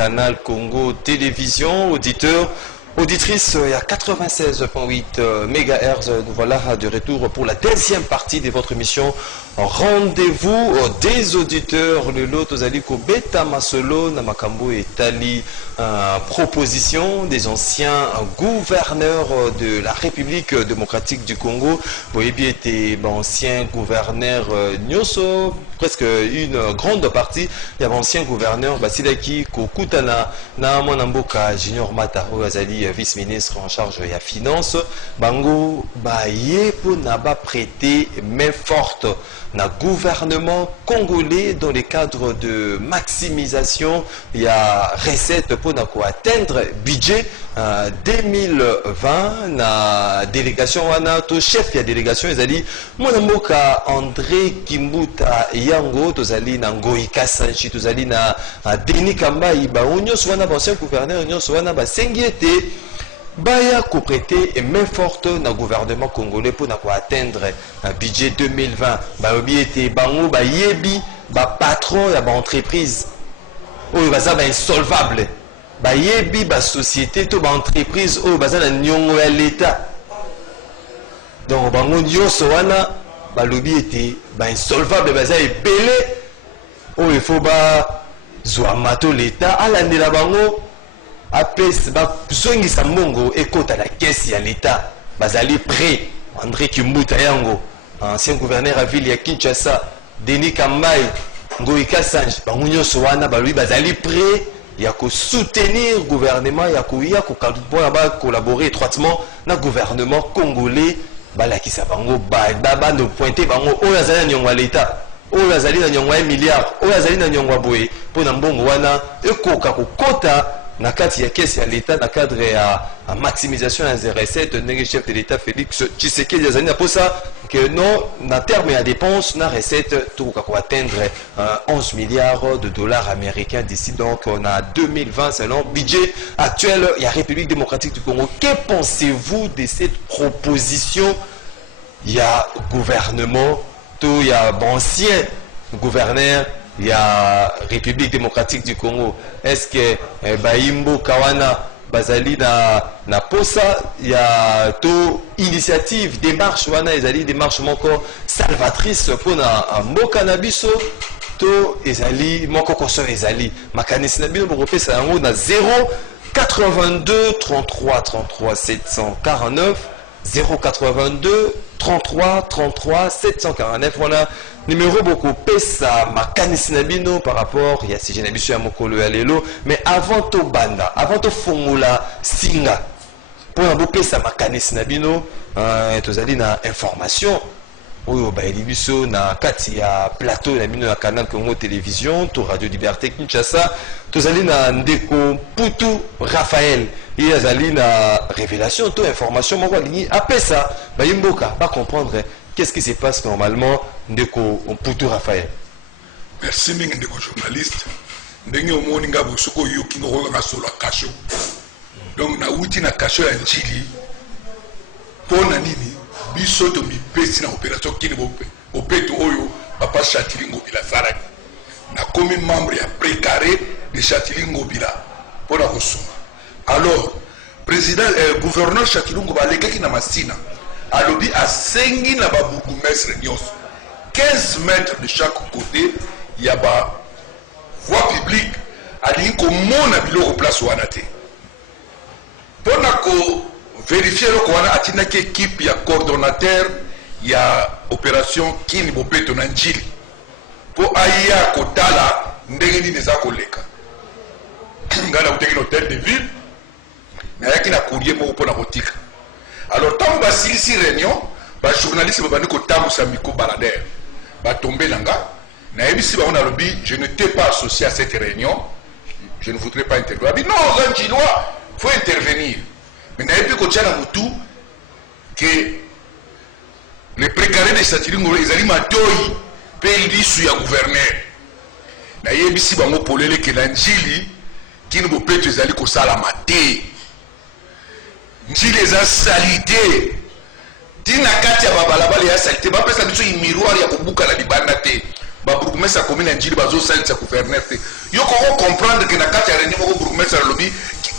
Canal Congo Télévision, auditeurs, auditrices, il y a 96.8 MHz. Nous voilà de retour pour la deuxième partie de votre émission Rendez-vous des auditeurs. Le lot Ozaliko Beta Masolo Namakambo et Tali, proposition des anciens gouverneurs de la République démocratique du Congo. Boyebi était ancien gouverneur Nyoso, presque une grande partie. Il y avait ancien gouverneur Basidaki Kokutana na Mwanamboka Junior Mata Oazali, vice-ministre en charge de la finance. Bango Baye pour n'aba prêter main forte na gouvernement congolais dans le cadre de maximisation. Il y a recette pour atteindre budget 2020 na délégation wana to chef ya délégation ezali Mwanamboka André Kimbuta Yango, tozali na Ngoi Kasanchi, tozali na Denis Kambai, ba nyonso wana ba ancien gouverneur nyonso wana ba sengiete baya ko prêter main forte na gouvernement congolais pour atteindre un budget 2020. Ba obiete bango ba yebi ba patron ya ba entreprise oyo baza ba insolvable, ba yebi ba société to ba entreprise oyo baza na nyongo ya l'état. Donc bango nyonso wana ba lobi ete ba insolvable baza ebele oyo il faut ba zwa mato l'état alandela bango apes bazongisa mbongo ekota la caisse ya l'état. Bazali prêt. André Kimbuta Yango, ancien gouverneur à ville ya Kinshasa, Denis Kambai, Ngoi Kasanji, bango nyonso wana balui bazali prêt ya ko soutenir gouvernement, ya ko collaborer étroitement na gouvernement congolais. Balakisa bango ba no pointer bango oyo azali na nyongo ya l'état, oyo azali na nyongo ya milliard, oyo azali na nyongo boye po na mbongo wana ekoka kokota na kati ya caisse ya l'état na cadre ya maximisation des recettes. Le chef de l'état Félix Tshisekedi azali na posa que non na terme ya dépenses na recette tout ko atteindre 11 milliards de dollars américains d'ici donc on a 2020 selon budget actuel il y a République démocratique du Congo. Que pensez-vous de cette proposition? Il y a gouvernement, tout il y a ancien gouverneur, il y a République démocratique du Congo. Est-ce que Baimbo Kawana Bazali na posa, il y a tout initiative, démarche wana ezali démarche moko salvatrice pour na mboka na biso to ezali moko koso ezali makanisi na bino bokopesa yango na 082 33 33 749 082 33 33 749. Voilà numéro beaucoup pesa makanisi na bino par rapport ya si jenabiso ya mokolo ya lelo. Mais avant to banda, avant to fongula singa pour na pesa makanisi na bino tozali na information oyo bayeli biso na kati ya plateau na bino ya Canal Congo Télévision to Radio Liberté Kinshasa. Tozali na ndeko Putu Raphaël, il azali na révélation to information moko lingi apesa bayimboka pas comprendre qu'est-ce qui se passe normalement. Ndeko Putu Raphaël. Merci mingi ndeko journaliste. Ndenge omoni nga bosoko yoki ngoko ka solo kasho. Donc na uti na kasho ya njili. Pona nini biso to mipesi na opération kini bope. Opeto oyo papa Chatilingo bila zaraki. Na komi membre ya précaré de Chatilingo bila pona kosuma. Alors président gouverneur Chatilingo balekaki na masina. Alobi asengi na ba bourgmestre nyonso 15 mètres de chaque côté, il y a ba voie publique, ali ko mona biloko place wana te. Pona ko vérifier ko wana atina ki équipe ya coordonnateur ya opération kini bopeto na njili. Po aya ko tala ndenge ni neza koleka. Ngala uteki l'hôtel de ville. Na yaki na courrier mo pona kotika. Alors tant ba silisi réunion, ba journaliste ba ko tamu sa miko balader. Va tomber langa. Je n'étais pas associé à cette réunion. Je ne voudrais pas intervenir. Non, il faut intervenir. Mais il n'y a pas que les précarés de Chatilingo, ils allaient m'attendre, puis ils disent qu'il y a gouverneur. Il y a ici que l'Anjili, qui ne peut pas être que ça la maté. Njili les a salité. Tina kati ya babalabala ya salite ba pesa biso miroir ya kobuka la libanda te ba bourgmestre commune njili bazo salite gouverneur te yo ko comprendre que na kati ya réunion ko lobby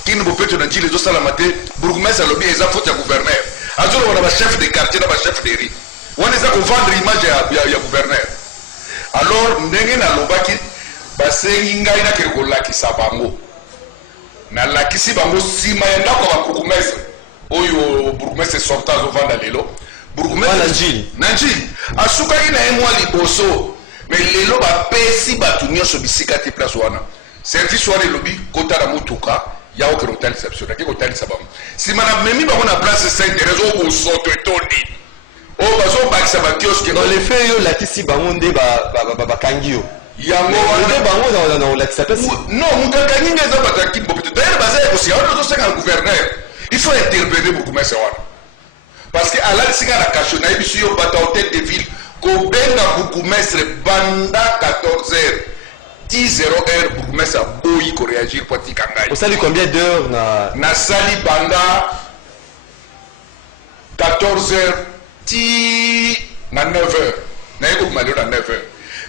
kini bopeto na njili ezosala te bourgmestre lobby eza faute ya gouverneur azoloba na chef de quartier na chef de rue wana eza kovendre image ya gouverneur alors ndenge nalobaki basengi ngai nakende kolakisa bango nalakisi bango nsima ya ndako ya babourgmestre oyo bourgmestre sortant azovanda lelo bourgmestre na njili asukaki na ye mwa liboso me lelo bapesi bato nyonso bisika te place wana service wana elobi kotala motuka ya okende kotalisa biso nake kotalisa bango nsima na memi bango na place saint therese oyo bosoto etondi oyo bazobakisa bakioske dans les faits yo lakisi bango nde bakangi yo yango nde bango na olakisa pesi non mokakangi nge eza bato ya kimbo pete d'ailleurs baza ekosia wana ozosenga na gouverneur il faut interpréter bourgmestre wana parce que alalisika na kasho nayebi biso yo bato ya hôtel de ville kobenga bourgmestre banda 14 heures 10h bourgmestre aboyi koréagir po atika ngai osali combien d'heures nasali banda 14 heures ti na 9 heures naye kokoma lelo na 9 heures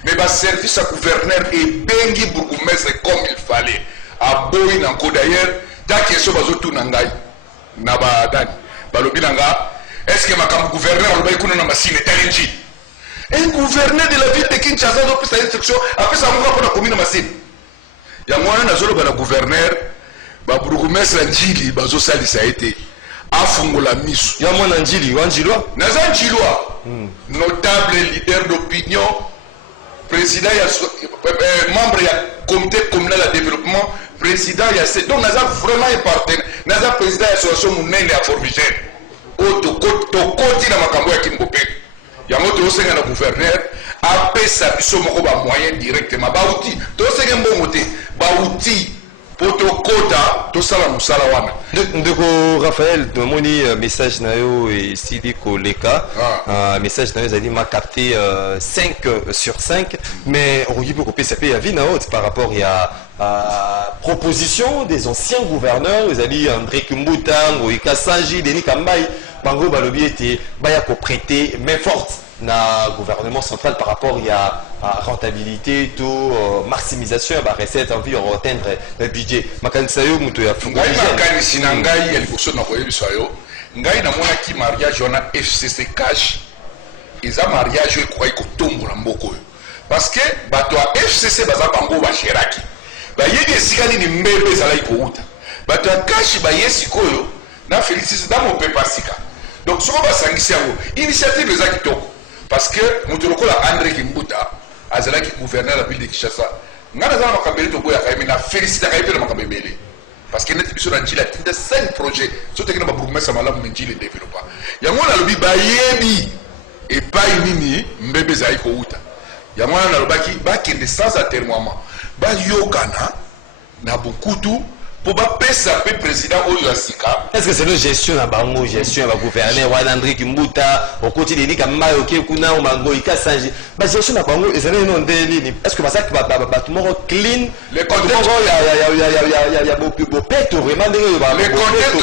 mais baservice ya gouverneur ebengi bourgmestre comme il fallait aboyi na nko d'ailleurs ta question bazotuna ngai na badani balobi na nga est ce que makambo gouverneur alobaki kuna na masine etali nji un gouverneur de la ville de Kinshasa azopesa instruction apesa yango mpona komi na masine yango wana nazoloba na gouverneur babourgmestre ya njili bazosalisa ye te afungola miso ya mwana njili wa njilwa naza njilwa notable leader d'opinion président ya membre ya comité communal ya développement président ya se donc naza vraiment un partenaire naza président ya association monene ya forvigène oyo tokoti na makambo ya kimbopeto yango tozosenga na gouverneur apesa biso moko bamoyen directement bauti tozosenga mbongo te bauti po tokota tosala mosala wana ndeko Raphaël tomoni message na yo esili koleka message na yo ezali ma capté 5 sur 5 mais okoki mpe kopesa mpe ya vie na haute par rapport ya proposition des anciens gouverneurs ezali André Kimbuta Ngoïka Sanji Denis Kambai bango balobi ete baya koprêter main forte na gouvernement central par rapport à rentabilité to maximisation ya recette envie de atteindre le budget makanisa yo muto ya fungo ngai makanisi na ngai ya liboso na koyebisa yo ngai namonaki mariage wana FCC cash eza mariage oyo ekokai kotombola mboka oyo parce que bato ya FCC baza bango bagéraki bayebi esika nini mbebe ezalaki kouta bato ya cash baye sikoyo na félicité da mopepa sika donc soko basangisi yango initiative eza kitoko parce que moto lokola André Kimbuta azalaki gouverneur la ville de Kinshasa nga naza na makambo elito boyaka ye na félicitaka ye mpe na makambo ebele parce que neti biso na njili atinda 5 projet so teki na babourgmestre malamu me njili edevelopa yango nalobi bayebi epai nini mbebe ezalaki kouta yango wana nalobaki bakende sans atermoiement bayokana na bokutu pour bapesa pe président oyo ya sika est-ce que c'est une gestion na bango gestion ya gouverneur wana André Kimbuta okoti Denis Kambai oke kuna Ngoïka Sanji ba gestion na bango ezali no ndeli est-ce que basaki bato moko clean les contextes ya bopeto vraiment ndenge ba les contextes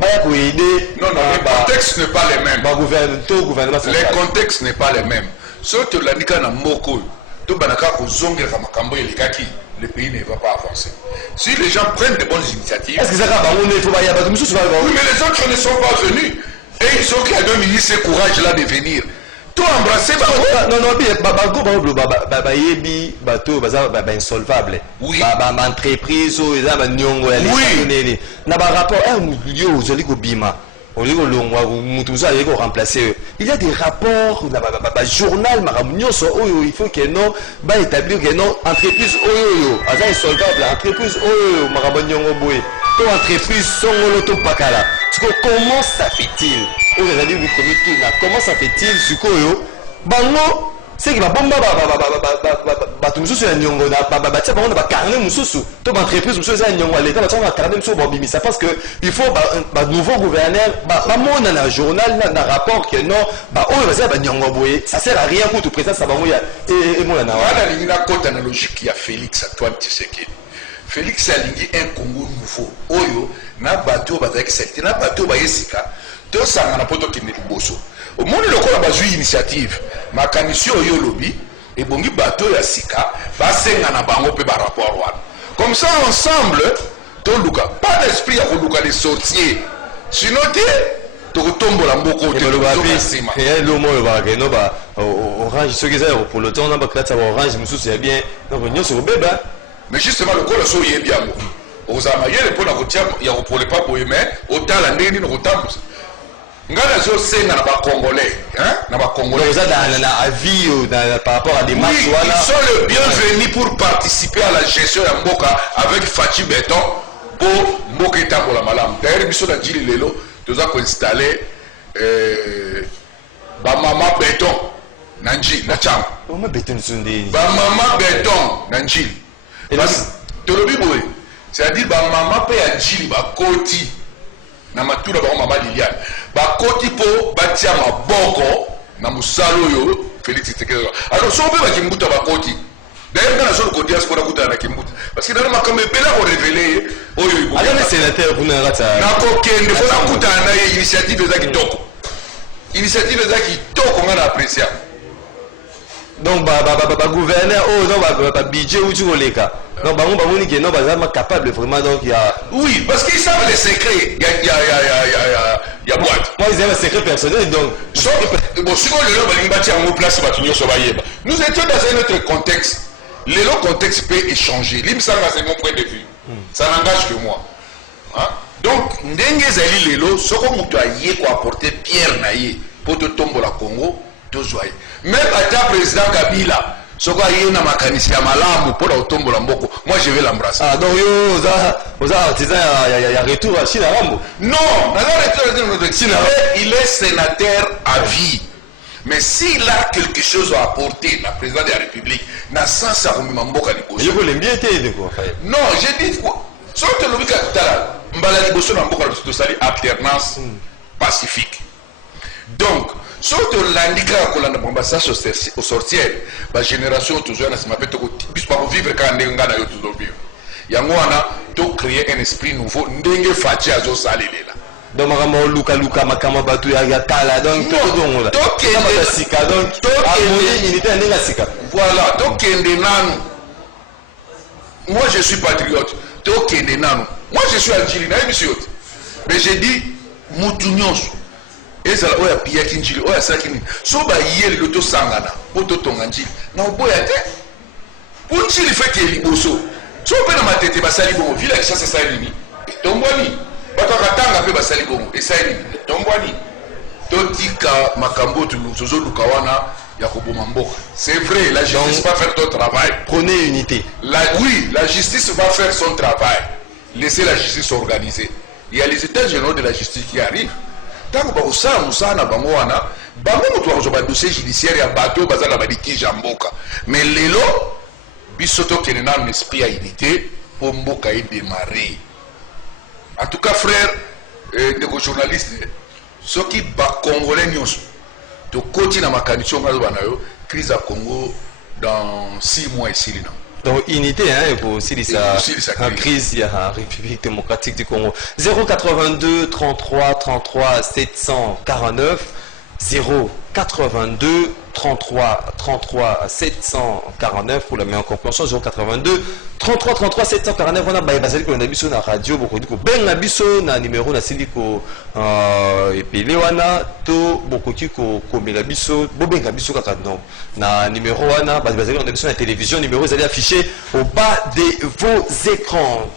baya ko aider non les contextes n'est pas les mêmes ba gouvernement les contextes n'est pas les mêmes soki tolandika na moko to banaka kozongelaka makambo elekaki le pays ne va pas avancer. Si les gens prennent de bonnes initiatives... Est-ce que ça va? Oui, mais les autres ne sont pas venus. Et ils ont qu'à donner ce courage-là de venir. Tout embrasser... bateau insolvable. Oui. Entreprise, oui. Il y a des rapports, journal, il faut que non, établir que non, entreprise insolvable, entreprise entreprise comment ça fait-il? Comment ça fait-il? Bango, c'est que bomba bato mususu ya nyongo na batia bango na bacarnet mususu to entreprise mususu ya nyongo l'état batia na carnet mususu bobimisa parce que il faut ba nouveau gouverneur mona na journal na rapport que non oyo bazia ba nyongo boye ça sert à rien pour tout président ça bango ya et mona na wana lingi na kota na logique ya Félix Antoine Tshisekedi Félix alingi un Congo nouveau oyo na bato bazaki secte na bato ba yesika to sanga na poto kindi liboso omoni lokola bazwi initiative makanisi oyo lobi ebongi bato ya sika basenga na bango pe ba rapport wana Comme ça, ensemble, toluka. Pas d'esprit à koluka des sorciers. Sinon, tu retombes la mboko. Et le mot orange, ce qui est pour le temps, on a pas orange, mais c'est bien. Non, c'est au bébé. Mais justement, le col so est bien. Aux amayels, pour la routière, il y a pour le pas pour aimer, autant la nene, nous rotamos. Ngana zo senga na ba congolais, hein, na ba congolais. Vous êtes dans la avis par rapport à des matchs. Oui, ils sont les bienvenus pour participer à la gestion de Mboka avec Fatih Béton pour Mboka Eta pour la malam. D'ailleurs, ils sont dans Djili Lelo, nous avons installé Bamama Béton, Nanji, Nacham. Bamama Béton, Bamama Béton, Nanji. C'est-à-dire Bamama Bé Djili, Bakoti. Na matula ba mama Liliane bakoti po batia maboko na musalo yo Félix Tshisekedi. Alors so pe ba kimbuta bakoti d'ailleurs na so ko diaspora kuta na kimbuta parce que dans makambe pela ko révéler oyo ibo ala sénateur kuna ngata na ko kende ko na kuta na initiative za kitoko ngana apprécier. Donc gouverneur oh non budget ou tu oleka. Non, non, capable vraiment donc il y a. Oui, parce qu'ils savent les secrets. Il y a boîte. Moi, ils aiment les secrets personnels donc. Nous étions dans un autre contexte. Le contexte peut échanger. L'imsanga, c'est mon point de vue. Ça n'engage que moi. Hein? Donc, ndenge zali lelo, soko mutu aye ko apporter pierre naïe pour te tomber la Congo, to joye. Même à ta président Kabila. Soko aye na makanisi ya malamu pour otombola mboko. Moi je vais l'embrasser. Ah donc yo oza artisan ya retour à China Rambo. Non, il est sénateur à vie. Mais s'il a quelque chose à apporter na président de la République, na sens à remima mboka liboso. Je voulais bien t'aider de quoi. Non, j'ai dit quoi? Sorte le week-end tala mbala liboso na mboka to sali alternance pacifique. Donc surtout l'indicat que l'on a passé au sorcier, la génération toujours n'a pas pu vivre quand on a toujours vivre. Yangoana, tu créer un esprit nouveau, n'engue fâché à Zosalé là. Donc makambo luka makama batu ya tala donc tout donc là. Donc sika donc unité n'enga sika. Voilà, donc kende nanu. Moi je suis patriote. Donc kende nanu. Moi je suis algérien, monsieur. Mais j'ai dit mutunyos. Ezala oya pia kinjili oya sakini so ba yeli loto sangana poto tonganjili na oboya te unjili fete liboso so pe na matete basali bongo vila kisasa salini tombwani bato katanga pe basali bongo esalini tombwani totika makambo tuzo luka wana ya koboma mboka. C'est vrai, la justice va faire ton travail. Prenez unité. Oui, la justice va faire son travail. Laissez la justice organiser. Il y a les états généraux de la justice qui arrivent. Tant que vous savez, vous savez, vous avez un dossier judiciaire et un bateau basé dans la Jamboka. Mais l'élo, bisoto qui est un esprit à unité pour Mboka et démarrer. En tout cas, frère, des journalistes, ceux qui sont congolais, de côté dans ma condition, crise à Congo dans 6 mois ici. Donc, unité, hein, pour aussi la crise, il y a la République démocratique du Congo. 082 33 33 749 082 33 33 749 pour la meilleure compréhension. 082 33 33 749. On a basé qu'on a vu sur la radio beaucoup de ben na biso na numéro na siliko et puis lewana to beaucoup de ko mela biso bobenga biso kaka donc na numéro wana basé on a vu sur la télévision numéro ils allaient afficher au bas de vos écrans.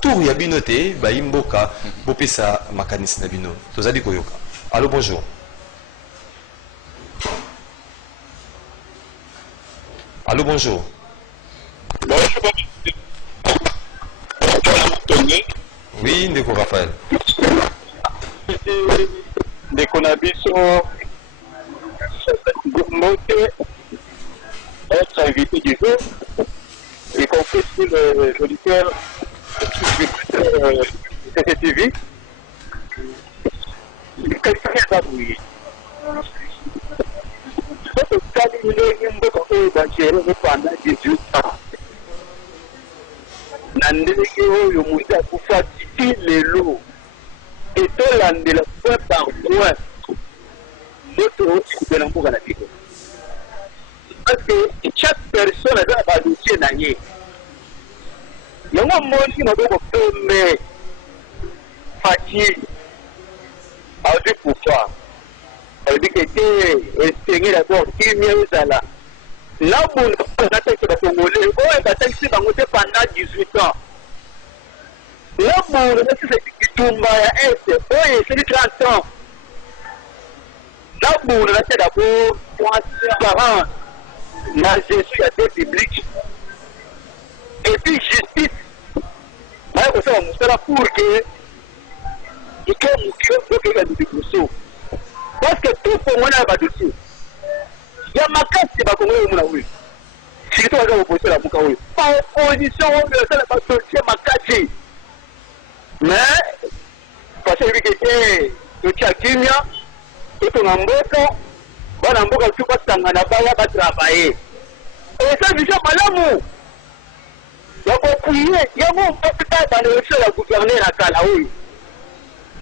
Tour ya binoté ba imboka bopesa makanisi na bino. Tozali koyoka. Allô, bonjour. Allô, bonjour. Bonjour. Oui, Ndeko Raphaël. Ndeko Nabiso, être invité du jour, y compris sur l'auditeur CCTV. Quelqu'un est abouillé. Pendant 18 ans. Nandeke oyo mutu akufa titi lelo etolandela point par point moto okikubela mboka na biko parce que chaque personne aza na badossier na ye yango monsi maboko pembe fati azi kufa alobi ke te esenge d'abord kimia ezala labunda nataki bakongole oyo batangisi bango te pendant 18 ans labunda nasisa kitumba ya este oyo esili 30 ans labunda natia d'abord transparent na gestion ya te publique et puis justice baye kosala mosala pour ke ike mokio okeyeka liboso parce que tout congolais na badossier ya makasi bakongolais omona oyo surtout baza opposition na muka oyo pa opposition oyo asala badossier makasi mais parce ebiki te totia kimia totonga mboka bana mboka tu basangana baya batravaye eza vision malamu bakopuye yango mpapita baneresio ya guverner na kala oyo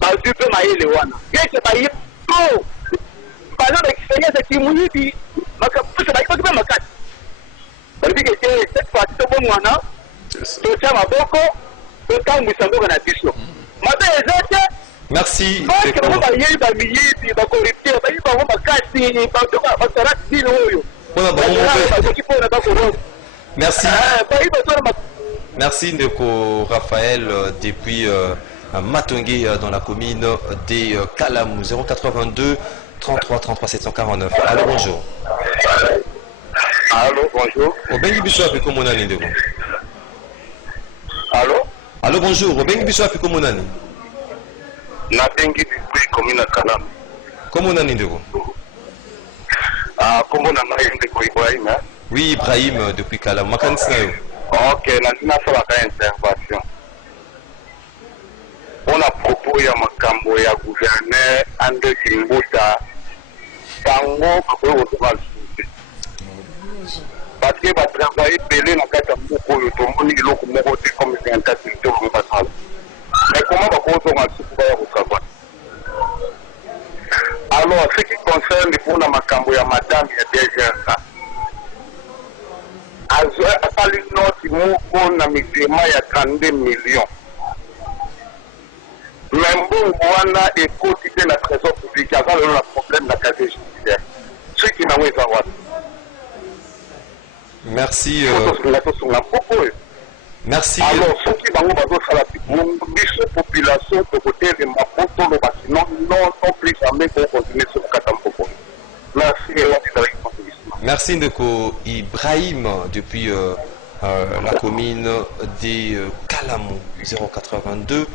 bazwi mpe mayele wana yeke baye to baza baexperience kimuyibi makapusa bayibaki mpe makasi balobike te cette fois tobongwana totia maboko totambwisa mboka na biso mabe eza te Merci. bango bayebi bamiyibi bakorrupteur bayebi bango makasi batorati dile oyo bazoki mpona bakorosa Merci. bayebi bazona Merci Ndeko Raphaël depuis Matongué dans la commune des Kalamou 082 33 33 749. Allô, bonjour. Allô, bonjour. Obengi biso apiko monani Ndeko. Allô? Allô, bonjour. Obengi biso apiko monani. Nabengi depuis commune ya Kalamou. Comment monani Ndeko? Kombo na ngai Ndeko Ibrahim. Oui, Ibrahim depuis Kalamou. Makanisi na yo. Ok, nasalaka intervention mpona propos ya makambo ya gouverneur Andre Kimbuta bango bakoki kotoka lisusu te parce que batravaille ebele na kati ya mboka oyo tomoni eloko moko te comme incatilité bango basala mais comment bakoki kotonga lisusu baya kotravaille alors ce qui concerne mpona makambo ya madame ya DGRA asali noti moko na mitema ya 32 millions mais mbongo wana ekoti te na trésor public aza lelo na problème na casier judiciaire soki nango eza wana Merci. tosunga mpoko oyo Merci. alors soki bango bazosala biso population tokotelema po toloba sinon non plus jamais kocontinue sur kata mpoko merci ezalaki contribution. Merci Ndeko Ibrahim depuis la commune des Kalamou 082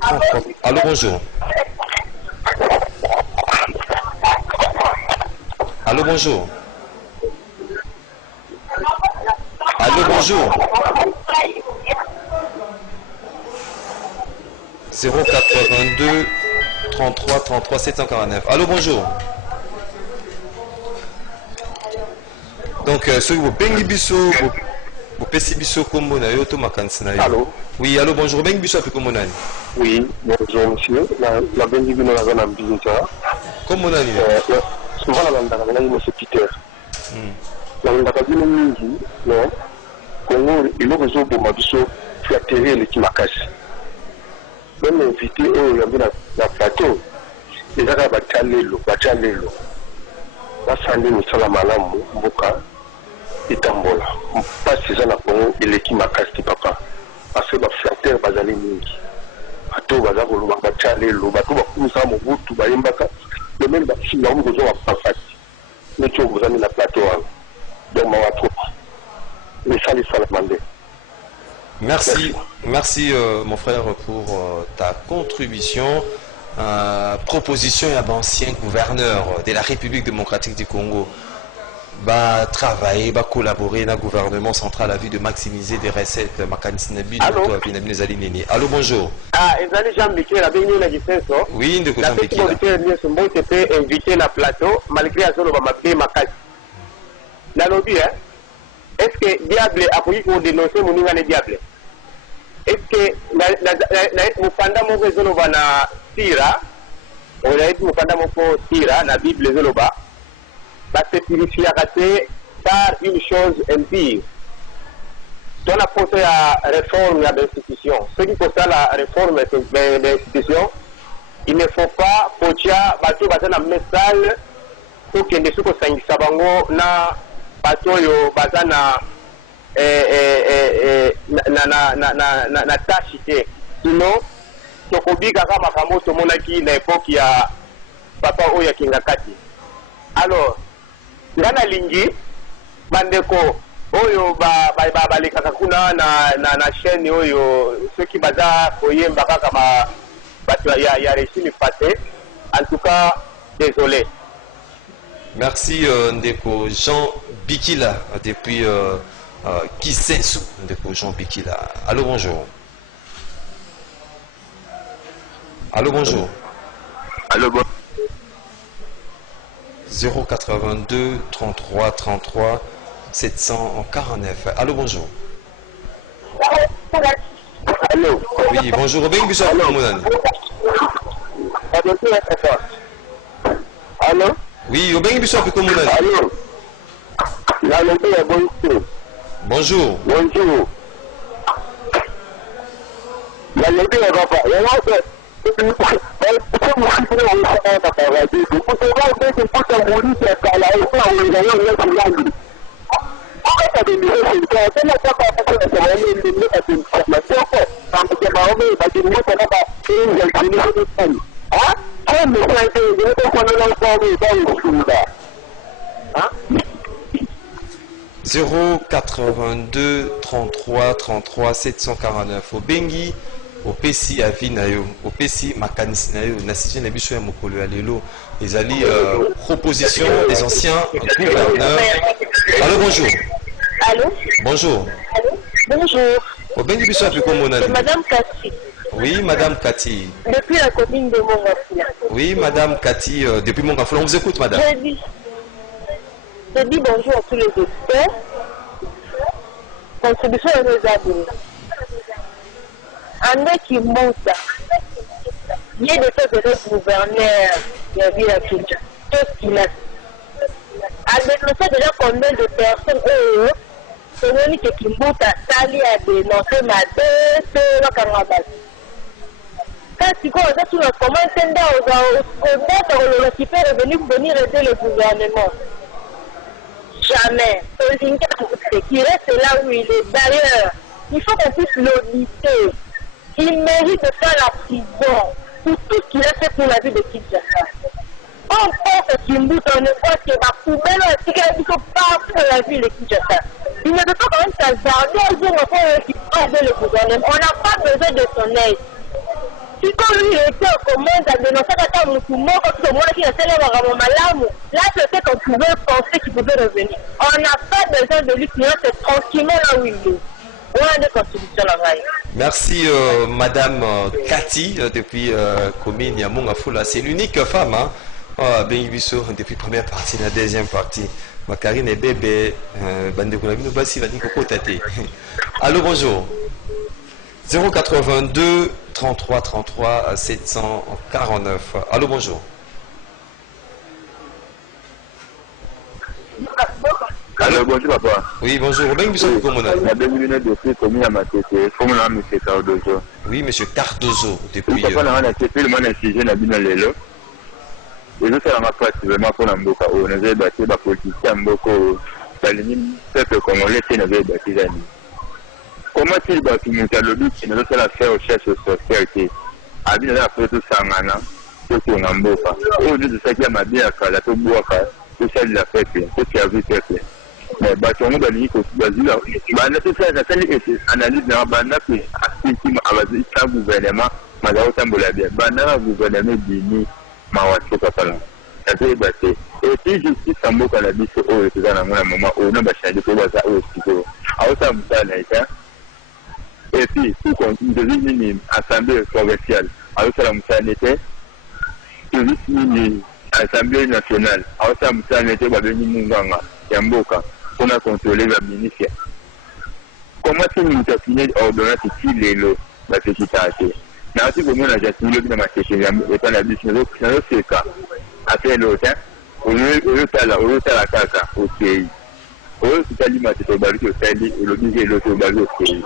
33. Allô, bonjour. Allô, bonjour. Allô, bonjour. 082 33 33 749. Allô, bonjour. Donc, ce que vous bengi biso, vous pesi biso kombo na yo to makanisi na yo. Allô? Oui, allô, bonjour. Bengi biso api kombo nani? Oui, bonjour monsieur. La bengi bino na zona mbinza. Kombo nani? Souvent la bandaka na monsieur Peter. La bandaka bino mingi, non? Kongo iloko ezoboma biso flatterie eleki makasi. Même invité oyo yambi na plateau ezaka batalelo basandi mosala malamu mboka etambola mpasi eza na Kongo eleki makasi te papa parce que baflatere bazali mingi bato baza koloba batalelo bato bakumisaka mobutu bayembaka lemene bafinga omi kozwa bapafati neti oyo bozami na plateau wana donc mawa trop esalisalama nde. Merci mon frère pour ta contribution. Proposition à l'ancien gouverneur de la République démocratique du Congo va travailler, va collaborer dans le gouvernement central à vue de maximiser des recettes. Allô, bonjour. Ezali Jean-Michel Abeni na Gisenso. Oui, de quoi Jean-Michel. Je peux inviter na plateau malgré à zone bamapé makasi. Na lobby est-ce que diable a pu dénoncer mon niveau de diable? Est-ce que na mupanda moko zone bana tira on a été mupanda moko tira na Bible zone ba se purifier par une chose impure. dans la portée à réforme de l'institution. Ce qui concerne la réforme de l'institution, il ne faut pas pocha bato baza na message pour que ne suko sangisa bango na bato yo baza na na tâche te. Sinon tokobika kama makambo tomonaki na époque ya papa oyo Kingakati. Alors ngana lingi bandeko oyo balekaka kuna na chaîne oyo soki baza koyemba kaka bato ya régime passé. En tout cas, désolé. Merci Ndeko Jean Bikila depuis Kisensu. Ndeko Jean Bikila. Allô, bonjour. Allô, bonjour. Allô, bon. 082 33 33 749. Allô, bonjour. Allô. Oui, bonjour. Ben Bissau Komounani. Allô. Oui, Ben Bissau Komounani. Allô. Bonjour. Bonjour. La levée est papa. Il y a Zéro 82 33 33 749 au Bengi au PC à Vinayo au PC makanisi na yo na sije na biso ya mokolo ya lelo ezali proposition des anciens gouverneurs. Allô, bonjour. Allô. Bonjour. Allô. Bonjour. Au Bengi biso ya Pikomona. C'est Madame Cathy. Oui, Madame Cathy. Depuis la commune de Mongafula. Oui, Madame Cathy, depuis Mongafula. On vous écoute, Madame. Je dis bonjour à tous les auditeurs. Contribution à nos amis. André Kimbuta, il est de fait de gouverneur de la ville à Kinshasa. Qu'est-ce qu'il a avec le fait déjà combien de personnes c'est que Kimbuta Sali a dénoncé ma tête, la Kanabas. Quand tu vois ça sur le commentaire, le qui peut revenir pour venir aider le gouvernement. Jamais. Qui reste là où il est. D'ailleurs, il faut qu'on puisse l'auditer. Il mérite de faire la prison pour tout ce qu'il a fait pour la vie de Kinshasa. On pense que Kimbuta, on ne voit que ma poubelle est qu'il faut pas pour la vie de Kinshasa. Il ne peut pas quand même s'azarder un jour pour qu'il aide le gouvernement. On n'a pas besoin de son aide. Si quand lui était au commande à dénoncer à Moukoumou, comme ce monde qui a célébré à Malamu, là peut-être qu'on pouvait penser qu'il pouvait revenir. On n'a pas besoin de lui, sinon c'est tranquillement là où il est. Merci Madame Cathy depuis commune ya Mongafula. C'est l'unique femme Bengibiso depuis première partie, la deuxième partie. Makarine et bébé bande kolabino basi la niko kotate. Allô, bonjour. 082 33 33 749. Allô, bonjour. Allô, bonjour papa. Oui, bonjour. Ben Bissau Komona. La 2 minutes de plus commis à ma tête. Comment là, monsieur Cardozo? Oui, monsieur Cardozo. Depuis. Papa, on a fait le monde sujet na bino lelo. Et nous ça m'a pas vraiment pour l'amboka. On avait battu la politicien mboko. Salim, peuple congolais qui n'avait battu l'année. Comment il va finir le but qui nous a fait recherche sociale qui a bien la photo sangana tout on amboka. Au lieu de ça qui m'a bien à la to boire tout ça il a fait tout qui a vu fait. Mais batongo bali ko bazila bana tout ça ça c'est analyse na bana qui asiki abazi sa gouvernement malao tambola bien bana gouvernement dini mawacho papa c'est batté et si justice amboka la biso o tout na mona moment o na ba changer ko baza o siko auta mutana ita. Et puis, tout compte, une assemblée provinciale, alors ça la était, une assemblée nationale, alors ça la était, va venir Munganga, Yamboka, pour contrôler la ministre. Comment est-ce que nous avons fini d'ordonner qui est le sécurité? Là, si vous avez déjà signé le sécurité, et pas la business, c'est le cas. Après l'autre, au lieu de la caca, ok. oyo totali matete obali tosali elobi eloko obali oseli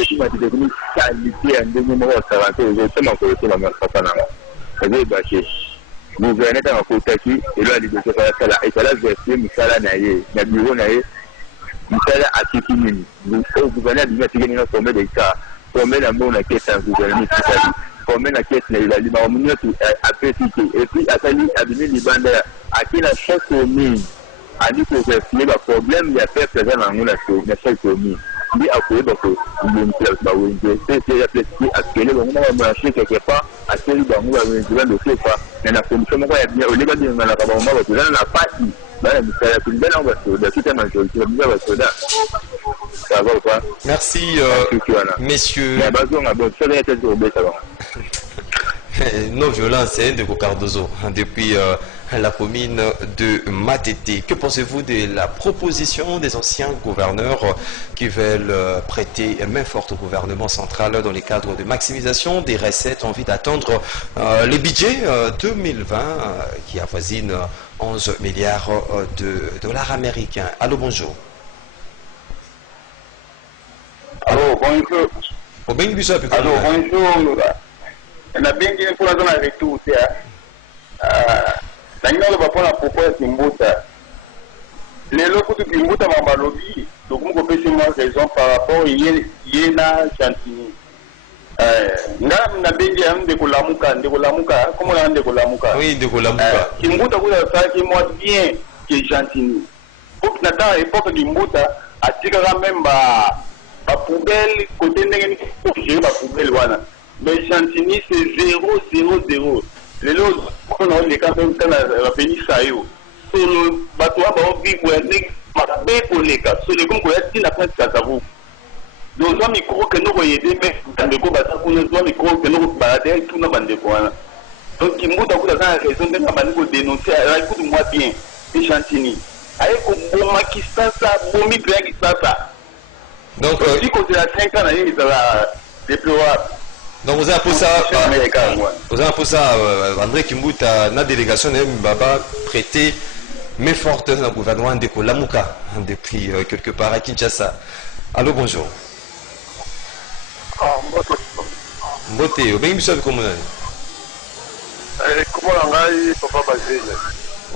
esi matete komi qualité ya ndenge moko ya sarante ozotema kolotema masasa nango ezoyeba te gouverne ntango akotaki elo ya liboso kayasala ezala versie mosala na ye na biro na ye mosala atiki nini oyo gouverne abimi atiki nini forme d'etat forme na mbongo na kese ya gouverne etikali forme na kese na ezali makambo nyonso apesi te epuis asali abimi libanda ake na chaque commune ali koversie baproblème ya peuple eza nango na chaque commune nde akoyeba koyemisa bawenze pese ya plesi akele bango na bamarché quelque part aseli bango bawenze bandokefa na condition moko ya bien oleba benganaka bamoma bato ezana na pasi bana misala ya kulibela yango basoda kita majorité bamisa basoda ça va ou pas? Merci, messieurs. Non-violence de Cardozo depuis la commune de Matete. Que pensez-vous de la proposition des anciens gouverneurs qui veulent prêter main forte au gouvernement central dans les cadres de maximisation des recettes en vue d'attendre les budgets 2020 qui avoisinent 11 milliards de dollars américains? Allô, bonjour. Allô, bonjour. Allô, bonjour. Na bengi pour la retour ndangina lo bapona propos ya Kimbuta lelo kutu Kimbuta mambalobi donc mo kopesi moi raison par rapport yena Chantini ngam na bengi ya ndeko lamuka comment la ndeko lamuka oui ndeko lamuka Kimbuta kuna ça qui moi bien que Chantini pour na ta époque Kimbuta atika même ba poubelle côté ndenge ni ko gérer ba poubelle wana. Mais Chantini c'est 0-0-0. Les autres, on a les campagnes dans la péninsule. Sur le bateau, on a dit qu'on les cas. Sur les gens qui ont dit la fin, ça vous. Nous avons micro que nous voyons des mecs dans le combat, nous avons micro que nous baladons tout le monde. Donc, il m'a dit que raison de nous dénoncer. Écoute-moi bien, c'est Chantini. Avec un bon qui ça, bon mi bien qui ça. Donc, si côté la 5 ans, il sera déplorable. Donc vous avez pour ça, André Kimbuta, la délégation de Baba prêté main forte dans le gouvernement de Lamuka depuis quelque part à Kinshasa. Allô, bonjour. Mbote, au bien bisou comment comment on papa Basile.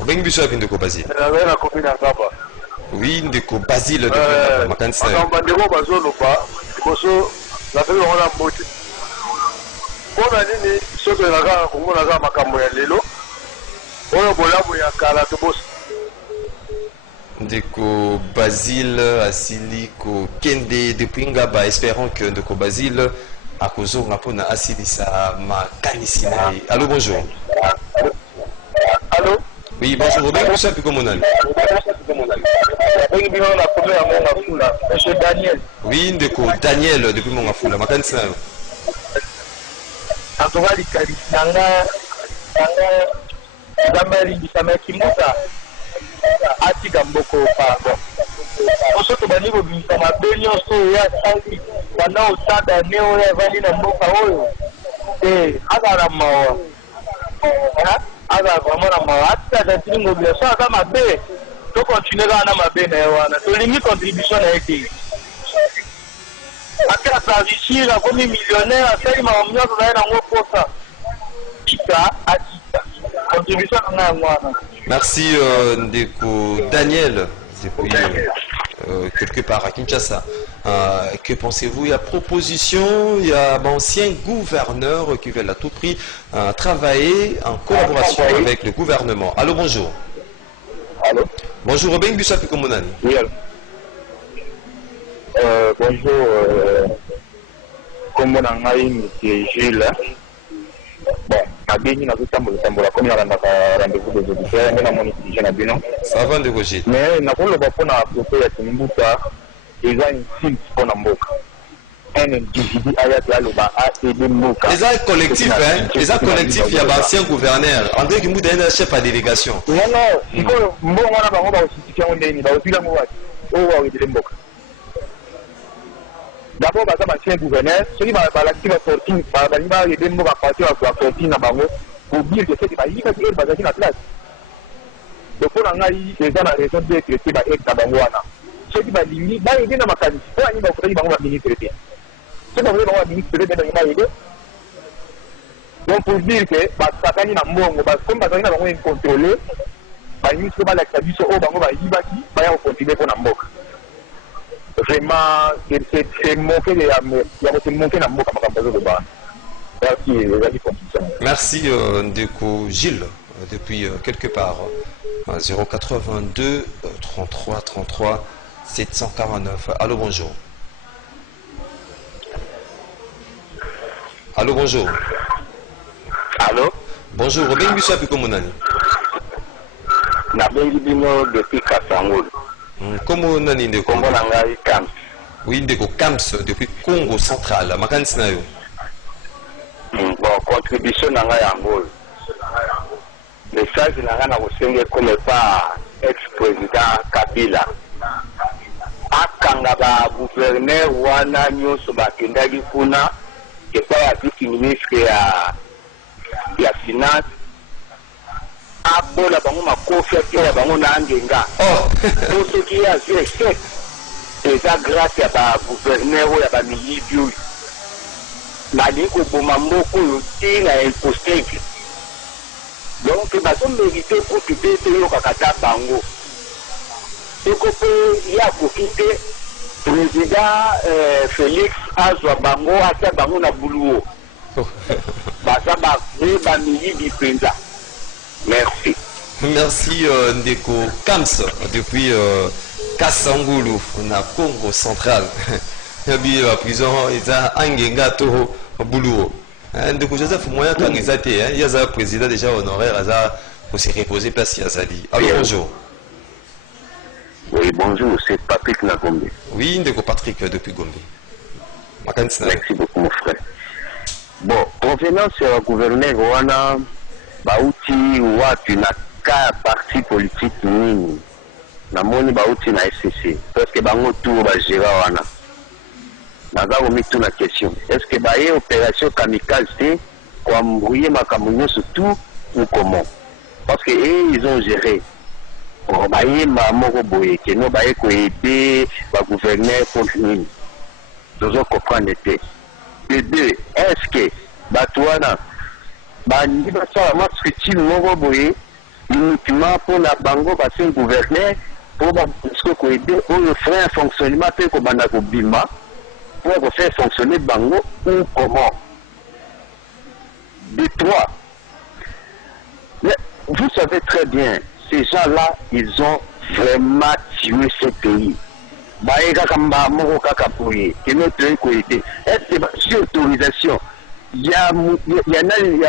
Au bien bisou avec Ndeko Basile. La copine à Gaba. Oui, Ndeko Basile de Makansa. On va dire Bazolo pas, parce que la famille on a moitié. Bona nini soto naka kumona kama makambo ya lelo oyo bolamu ya kala to boss Ndeko Basile asili ko kende depuis ngaba espérons que Ndeko Basile akozonga pona asilisa makanisi na. Allô, bonjour. Allô? Oui, bonjour. Bien, vous savez comment on a. Monsieur Daniel. Oui, Ndeko Daniel depuis Mongafula makanisi na. Atuvali nanga zambali bisama Kimbuta atika mboko pa osoto baniko bisama benyo so ya santi bana utada neo ya vali na mboka oyo agara mawa aga vraiment mawa ata tingo bila so kama be to continuer na mabe na wana to lingi contribution na été aka travailler la comme millionnaire à faire ma omnia dans un posa ita atita contribution na mwana. Merci Ndeko Daniel depuis quelque part à Kinshasa. Que pensez-vous? Il y a proposition, il y a anciens gouverneurs qui veulent à tout prix travailler en collaboration avec le gouvernement. Allô, bonjour. Allô. Bonjour, Robin Bussapi Komonani. Oui, bonjour, comme on a eu M. Gilles, bon, abini na kutambola comme na rendez-vous des auditeurs, mais na monition na bino. Ça va Ndeko Gilles. Mais na kolo ba pona propos ya Kimbuta, eza insigne pona mboka. Un individu ayati aloba a aider mboka. Les actes collectifs, hein, les actes collectifs, il y a ancien gouverneur. André Kimbuta est chef à délégation. Non, non, il faut mbongo wana bango ba institution ndeni, ba opila mo wati. O wa aider mboka. D'abord, bah, ça va être un gouverneur. Celui qui va la sortir, va aider nous à partir de la sortie dans bango pour dire que c'est pas il va la place. Donc, on a eu des gens à raison de traiter par être bangoana. soki balingi bayede na makanisi po ani bakutaki bango baministre te soki bakutaki bango baministre te bangi bayede. Donc pour dire que basakani na mbongo comme bazali na bango incontrôlé balingi soki balakisa biso oyo bango bayibaki baya kocontinue mpo na mboka. Vraiment c'est manqué se manqué na mboka makambo azoloba. Merci Ndeko Gilles depuis quelque part. 082 33 33 749. Allô, bonjour. Allô, bonjour. Allô? Bonjour, Robin Bissou Apiko Monani. Nabengi bino depuis Kasangol. Comment Nani Ndeko? Comment Nangai Kams? Oui, Ndeko Kams depuis Congo central. Makanisi na yo. Bon, contribution Nangai Angol. Message Nangai na kosenge comme pas ex-président Kabila. Akanga ba gouverneur wana nyonso bakendaki kuna epa ya vice ministre ya finance abola bango makofi atia bango na angenga to soki ya zese eza grâce ya ba gouverneur oyo ya bamiyidi oyo balingi koboma mboka oyo ntina impossible donc bazomérite kutu te toyokaka ta bango eko mpe ya koki te président Félix azwa bango atia bango na buluo baza bamiyidi mpenza. Merci. Merci Ndeko Kams depuis Kasangulu na Congo central. Yabi la prison eza angenga to buluo. Ndeko Joseph moyen to angeza te, yaza président déjà honoraire aza pour se reposer place yazali. Alors bonjour. Oui, bonjour, c'est Patrick Nagombe. Oui, Ndeko Patrick depuis Gombe. Merci beaucoup mon frère. Bon, provenance sur le gouverneur wana bauti watu na ka parti politique nini namoni bauti na SCC parce que bango tout ba gera wana naza komi tout na question est-ce que baye opération kamikaze te kwa mbrouiller makambo nyonso tout ou comment parce que ils ont géré baye moko boye que no baye ko aider ba gouverneur contre nini dozo comprendre te de deux est-ce que batwana bandi basala mwa structure moko boye uniquement pour la bango basi gouverneur pour basko koede oyo faire fonctionnement mpe kobanda kobima pour kofaire fonctionner bango ou comment. De trois, vous savez très bien, ces gens-là, ils ont vraiment tué ce pays. Baïga Kamba Moro Kakapoye, qui est notre pays. Est-ce que sur autorisation, il y a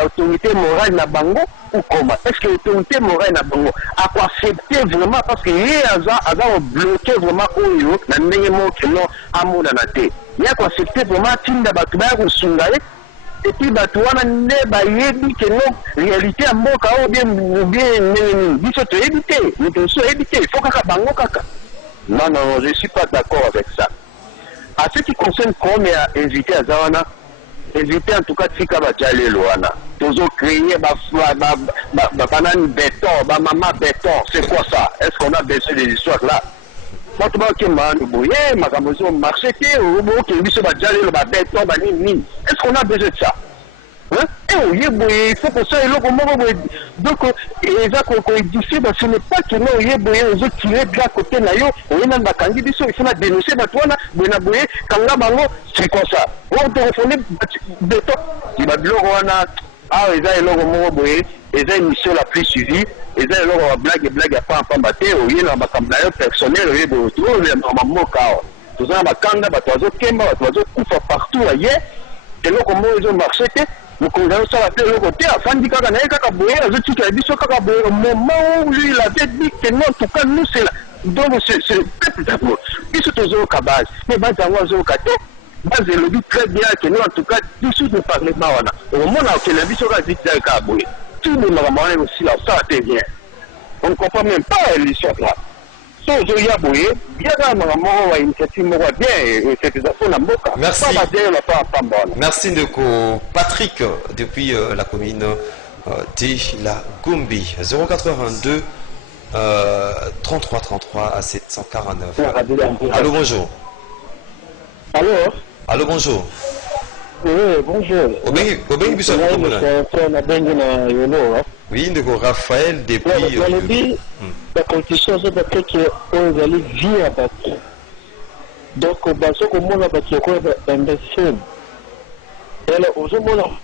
autorité morale na bango ou comment? Est-ce que l'autorité morale na bango a quoi accepter vraiment parce que il y a bloqué vraiment oyo na ndenge mo kelo amona na te. Il y a quoi accepter vraiment tinda batu ba ko sungaye et puis batu wana ne ba yebi que non réalité en mboka ou bien biso to éviter, nous devons éviter, il faut kaka bango kaka. Non, je ne suis pas d'accord avec ça. À ce qui concerne comme invité à Zawana, éviter en tout cas Tika Bajale Loana. Toujours créer banane béton, maman béton, c'est quoi ça? Est-ce qu'on a besoin des histoires là? Moi, tout le monde qui m'a dit, ma camouflage marché, ou qui dit que Bajale béton, est-ce qu'on a besoin de ça? Il faut que ça ait l'eau. Donc, ce n'est pas que nous avons tiré de la côté, nous avons dénoncé, c'est comme ça. On téléphone béton. Il va dire, ils ont une mission la plus suivie, ils ont une blague à pas en combattre, ils ont un personnel, ils ont tout ça, partout ailleurs, et là, comment ils ont marché. Nous connaissons ça la côté, afin de kaka na kaka boye, azoki ka biso kaka boye au moment où lui il avait dit que non, en tout cas nous c'est là. Donc c'est peuple d'abord. Biso tozo ka base, mais base yango zo ka te. Base le dit très bien que nous en tout cas biso ne parle pas wana. Au moment où la biso ka dit ka boye. Tout le monde va aussi là, ça va bien. On ne comprend même pas l'histoire là. Merci. Merci Ndeko Patrick depuis la commune de la Gombe. 082 33 33 à 749. Allô, bonjour. Allô? Allô, bonjour. Oui, bonjour. Obengi biso Oui, oui, ndeko Raphaël depuis la condition c'est parce que on allait vivre à bâtir. Donc au bateau comme on a bâti quoi imbécile. Et là au moment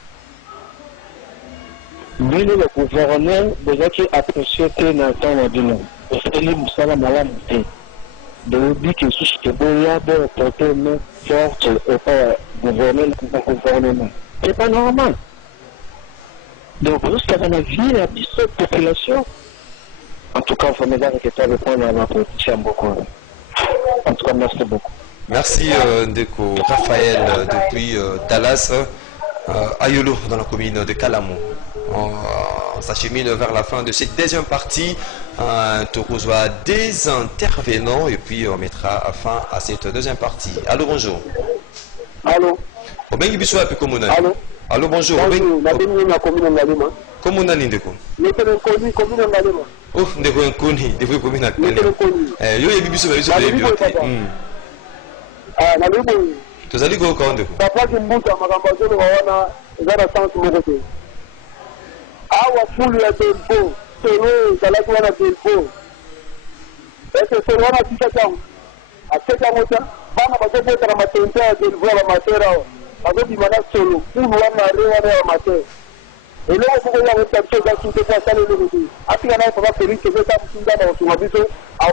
vile le gouverneur déjà qui apprécie que na temps na dino. C'est lui musala malam te. De dit que si je peux là de porter une forte et pas gouvernement. C'est pas normal. Donc, jusqu'à la vie, la population, en tout cas, il faut me dire que tu as le point à la politique beaucoup. En tout cas, merci beaucoup. Merci Ndeko Raphaël depuis Dallas, Ayolo dans la commune de Kalamo. On s'achemine vers la fin de cette deuxième partie. On reçoit des intervenants et puis on mettra fin à cette deuxième partie. Allô, bonjour. Allô. Allô. Allô, bonjour. Comment on a Ndeko? Oh, Ndeko Nkoni, depuis commune à Kalamo. Yo yebi biso biso tozali koyoka ndeko papa kimbuta makambo azoloba wana eza na sens moko te awa fulu ya tempo solo ezalaki wana tempo ese solo wana atikaki yango atiaki yango ta bana bazobotana matente ya delvo ya bamatere awa bazobima na solo fulu wana are wana ya bamatere eloko soko yango tabiso eza sute po asala eloko te atika naye papa félix ezota mosinga na kosunga biso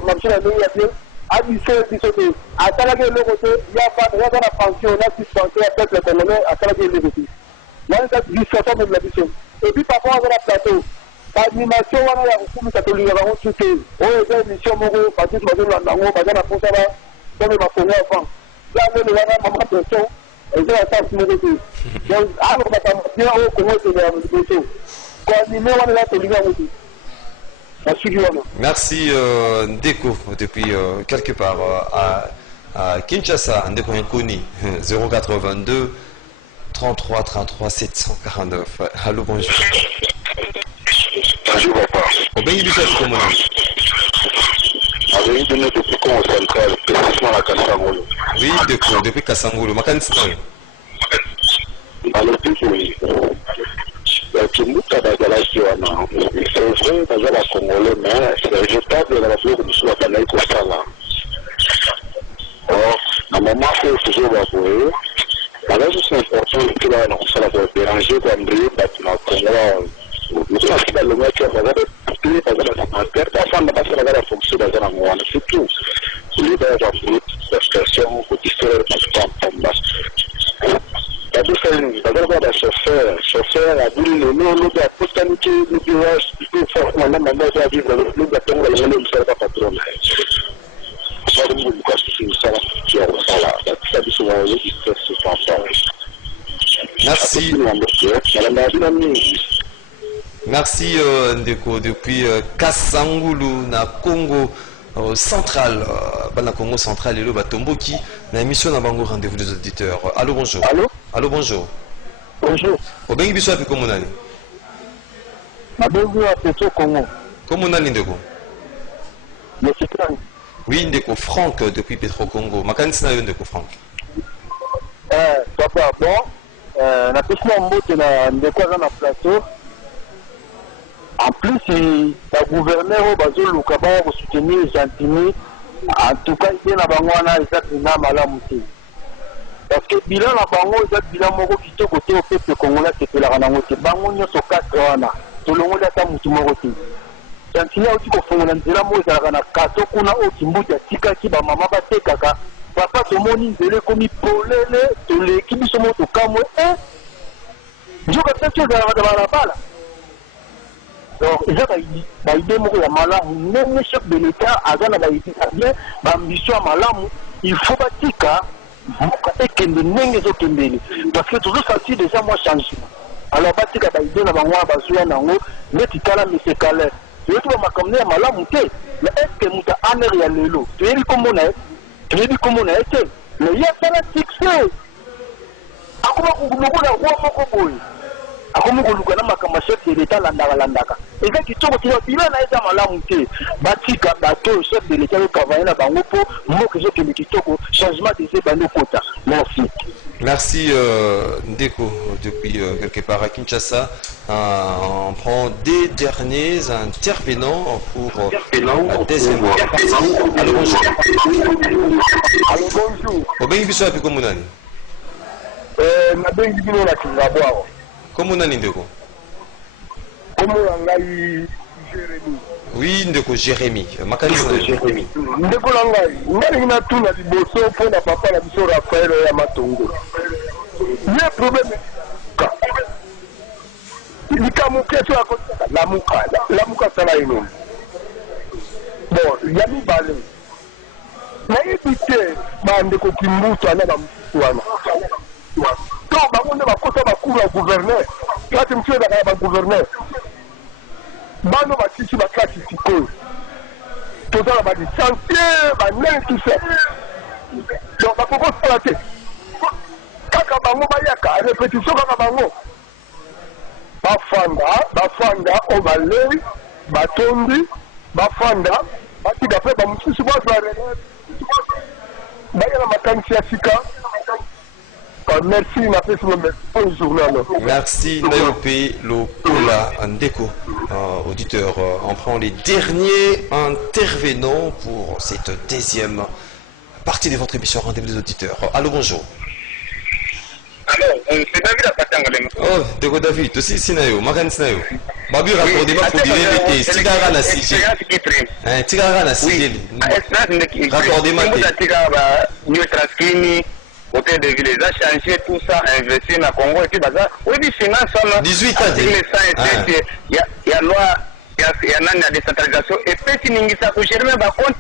na biso na ndenge ya bien abiso biso te asalaki eloko te yaza na pension na suspension ya peuple congolais asalaki eloko te wana eza discussion meme na biso epuis papa aza na plateau baanimation wana ya kokumisa tolinga bango tu te oyo eza émission moko batitu bazolanda yango baza na mposa bame bakongo avant yamele wana mama pression eza ya sens moko te donc alobaka bien oyo kongo eteleya liboso koanime wana eza tolinga yango te. Merci Ndeko depuis quelque part à Kinshasa, Ndeko Nkoni 082 33 33 749. Allô, bonjour. Bonjour papa. Obengi biso comment on avait donné depuis Congo central, précisément à Kassangolo. Oui, depuis Kassangolo. Makanistan. Alors oui. Kimbuta bazalaki wana c'est vrai baza bacongolais mais c'est rejetable na babiloko mosusu bakandaki kosala or na moment oyo tozoba boye baza juste important eke baa na kosala kodéranger koambrie bato na congo mosu nasi balongaki baza bapute baza basamataire bafanda basala baza bafonction baza nango wana surtout oli baya bastation kodistore bato bampomba bazalaka bachauffeur abuli lelo lobi apotaniki lobi waana mama ozo avivre lobi atongola lelo mosalaka patron na ye soakomboluka susu mosala ya kosala batisa biso baoyoki stress fanfare merci Ndeko depuis Kassangulu na Congo central bana Congo central lelo batomboki na émission na bango rendez-vous des auditeurs. Allô, bonjour. Allô, bonjour. Bonjour. Obengi biso api comment nani? Mabengi ya Petro Congo. Comment nani Ndeko? Mexicain. Oui, Ndeko Franck depuis Petro Congo. Makanisi na yo Ndeko Franck. Papa bon, na pesi mbote na Ndeko aza na plateau. En plus, le gouverneur bazoluka ba ko soutenir gentiment. En tout cas, il y a un bilan malamuté. Parce que bilan na bango eza bilan moko kitoko te au peuple congolais sepelaka nango te bango nyonso katre wana tolongoli ata mutu moko te gentiment auti kofongola nzela moko ezalaka na kaso kuna oyo kimbuti atikaki bamama batekaka papa tomoni nzela ekomi polele toleki biso moko tokamwe nzoka teki ezalaka na balabala. Donc, il y a des mots à Malam, même chef de l'État, à Ghana, l'ambition à Malam, il faut bâtir parce que toujours ça, déjà, moi, changement. Alors, bâtir à l'idée, on va besoin d'un mot, mais tu as mis ces calais. Tu veux que ma communauté à Malam, mais est-ce que nous avons un réel tu veux dire comment on est, tu veux dire comment on est, mais il y a ça là fixé. À quoi on a roi Mokoboy. akomi koluka na makambo chef de l'état landaka eza kitoko tina bila na eza malamu te batika bato chef de l'état lokavaye na bango mpo mboka ezokende kitoko changement des ebando kota. Merci. Merci Ndeko depuis quelque part à Kinshasa. On prend des derniers intervenants pour la deuxième partie. Allô, bonjour. Allô, bonjour. Obengi biso api komunani? Nabengi bino na Kizabwao. Komunani Ndeko? Komona ngai Jérémy. Oui, Ndeko Jérémy. Makanisi na Jérémy. Ndeko na ngai na tuna liboso mpo na papa na biso Raphaël ya Matongo. Ye problème likamu keso ya lamuka sala ino. Bon, ya mibale. Nayebi te bandeko Kimbuta na bamususu wana. To bango nde bakota bakuru ya gouverneur. Kati mtu ezaka ya bagouverneur. Bano batisi baklasi sikoyo. Tozala badisantie, banene tout ça. Donc bakokosala te. Kaka bango bayaka, répétition kaka bango. Bafanda, obalei, batondi, bafanda, batika pe bamususu bazwa baya na makanisi ya sika. Merci, bon journal. Merci Nayope Lokola Ndeko, auditeur. On prend les derniers intervenants pour cette deuxième partie de votre émission Rendez-vous des auditeurs. Allô, bonjour. Alors, c'est David à Patangolem. Oh, Ndeko David, aussi Sinayo, Magan Sinayo. Babu raccordé ma pour dire les Tigara na Sigel. Tigara na Sigel. Raccordé ma côté de ville, ils ont changé tout ça, investi dans le Congo et puis baza. Oui, puis finance, 18 ans. Il y a loi, il y a une décentralisation et petit n'ingisa pour gérer mes comptes.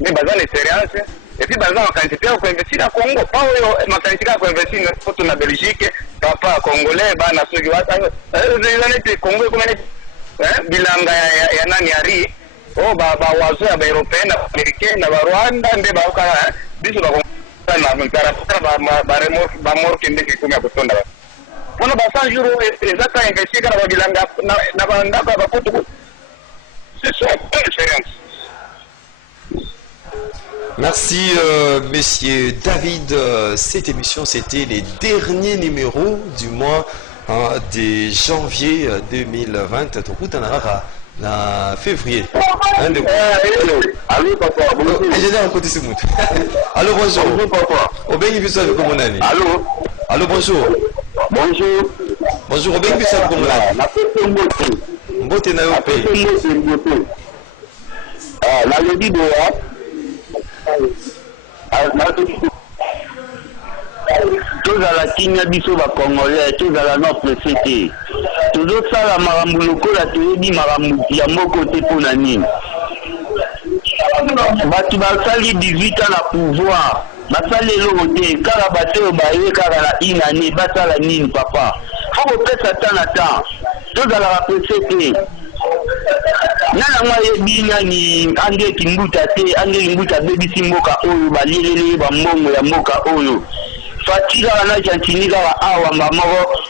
Mais baza les séances et puis baza en quantité pour investir dans le Congo. Pas en quantité pour investir dans la Belgique, papa congolais, bana soki wata. Les années Congo comme bilanga ya nani ari. Oh ba wazo ya européen, américain, na Rwanda, nde ba okara biso ba Merci Monsieur David. Cette émission c'était les derniers numéros du mois de janvier 2020. Na février. Allô papa, bonjour. Allô, bonjour. Bonjour papa. Obengi biso avec Komonani. Allô. Allô, bonjour. Bonjour. Bonjour, Obengi biso avec Komonani. Mbote na yo pe. La lobby de tozala kinya biso bacongolais tozala no presse te tozosala makambo lokola toyebi makambo ya moko te mpo na nini bato basali 18 ans na pouvoir basali eloko te kaka bato oyo baye kaka na inane basala nini papa fo kopesa ta na temps tozalaka presse te nana mwa yebi nani ange kimbuta te ange kimbuta bebisi mboka oyo balelele bambongo ya mboka oyo Fatira na Argentine kaka awa moko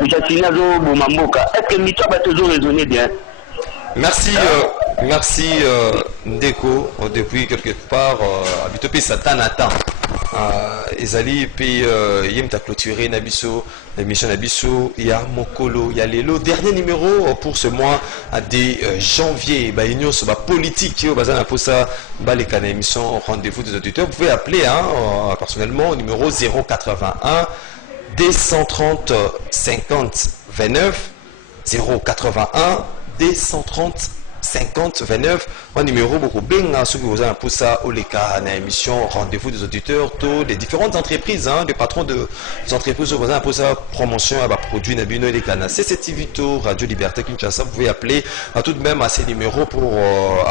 Argentine azoboma mboka. Est-ce que mito batezo raisonner bien? Merci merci Ndeko depuis quelque part habitope Satanatan. Ezali puis yemta clôturer nabiso l'émission nabiso ya mokolo ya lelo dernier numéro pour ce mois de janvier ba union sur ba politique yo bazana pour ça ba les canaux émission rendez-vous des auditeurs vous pouvez appeler personnellement au numéro 081 230 50 29 081 230 50 29 un numéro beaucoup bien ce que vous avez pour ça au leka na émission rendez-vous des auditeurs tous les différentes entreprises les patrons de des entreprises vous avez pour ça promotion à produit na bino leka na CCTV Radio Liberté Kinshasa vous pouvez appeler tout de même à ces numéros pour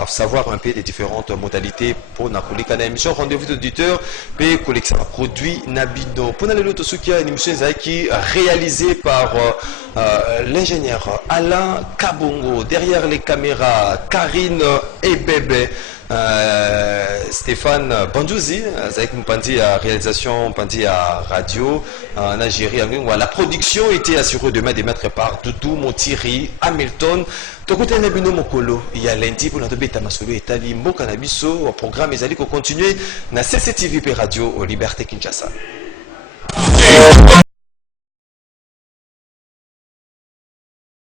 savoir un peu les différentes modalités pour na leka na émission rendez-vous des auditeurs et collection produit na bino pour na l'autre qui a une émission qui réalisée par l'ingénieur Alain Kabongo derrière les caméras Karine Ebebe, Stéphane Bandouzi, avec Mpandi à réalisation, Mpandi à radio, en Algérie. La production était assurée demain des maîtres par Doudou Montiri, Hamilton. Tokote na bino mokolo ya lundi pour notre beta masolo etali mboka na biso au programme ezali ko continuer na CCTV Radio au Liberté Kinshasa.